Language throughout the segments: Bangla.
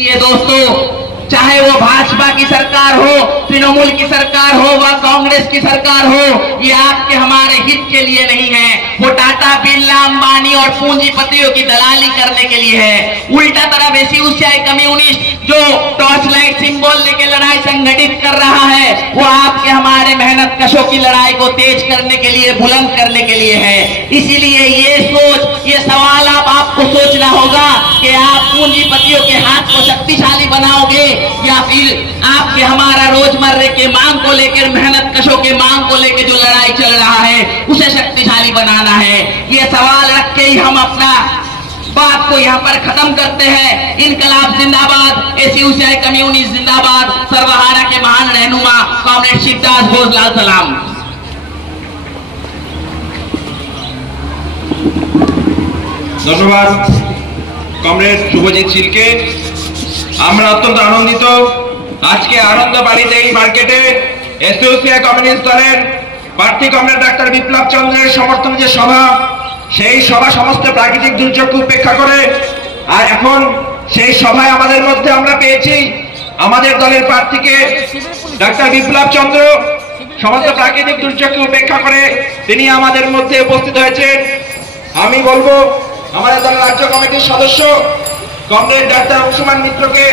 ये दोस्तों, चाहे वो भाजपा की सरकार हो, तृणमूल की सरकार हो व कांग्रेस की सरकार हो, ये आपके हमारे हित के लिए नहीं है। वो टाटा, बिरला, अंबानी और पूंजीपतियों की दलाली करने के लिए है। उल्टा तरफ एसयूसीआई कम्युनिस्ट जो टॉर्च लाइट सिंबल लेके लड़ाई संगठित कर रहा है, वो आपके हमारे मेहनत कशों की लड़ाई को तेज करने के लिए, बुलंद करने के लिए है। इसीलिए ये सवाल आपको सोचना होगा कि आप पूंजीपतियों के हाथ को शक्तिशाली बनाओगे या फिर आपके हमारा रोजमर्रे के मांग को लेकर, मेहनत कशों के मांग को लेकर जो लड़ाई चल रहा है उसे शक्तिशाली बनाना है। ये सवाल रख के ही हम अपना बात को यहाँ पर खत्म करते हैं। इनकलाब जिंदाबाद, एसयूसीआई कम्युनिस्ट जिंदाबाद, सर्वहारा के महान रहनुमा कॉमरेड शिवदास भोजलाल सलाम। ধন্যবাদ কমরেড শুভজিৎ শীলকে। আমরা অত্যন্ত আনন্দিত আজকে আনন্দবাড়িতে এই মার্কেটে এসইউসিআই কমিউনিস্ট দলের প্রার্থী কমরেড ডাক্তার বিপ্লব চন্দ্রের সমর্থনে যে সভা, সেই সভা সমস্ত প্রাকৃতিক দুর্যোগকে উপেক্ষা করে, আর এখন সেই সভায় আমাদের মধ্যে আমরা পেয়েছি আমাদের দলের প্রার্থীকে ডাক্তার বিপ্লব চন্দ্র। সমস্ত প্রাকৃতিক দুর্যোগকে উপেক্ষা করে তিনি আমাদের মধ্যে উপস্থিত হয়েছেন। আমি বলবো আমাদের দলের রাজ্য কমিটির সদস্য কমরেড ডাক্তার অংশুমান মিত্রকে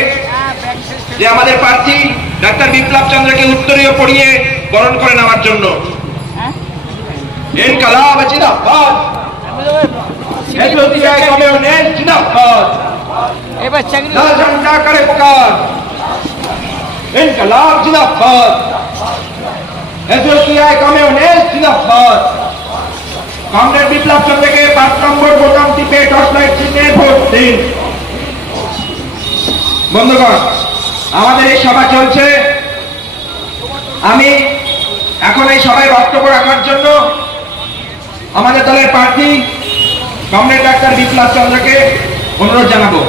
যে আমাদের প্রার্থী ডাক্তার বিপ্লব চন্দ্রকে উত্তরীয় পড়িয়ে বরণ করে নেওয়ার জন্য। ইনকলাব জিন্দাবাদ, এসইউসিআই কমিউনিস্ট জিন্দাবাদ, লাল ঝান্ডা করে পুকার, ইনকলাব জিন্দাবাদ, এসইউসিআই কমিউনিস্ট জিন্দাবাদ। কমরেড বিপ্লব চন্দ্রকে 5 নম্বর বোতাম টিপে টর্চ লাইট চিহ্নে ভোট দিন। বন্ধুগণ, আমাদের এই সভা চলছে। আমি এখন এই সভায় বক্তব্য রাখার জন্য আমাদের দলের প্রার্থী কমরেড ডাক্তার বিপ্লব চন্দ্রকে অনুরোধ জানাবো।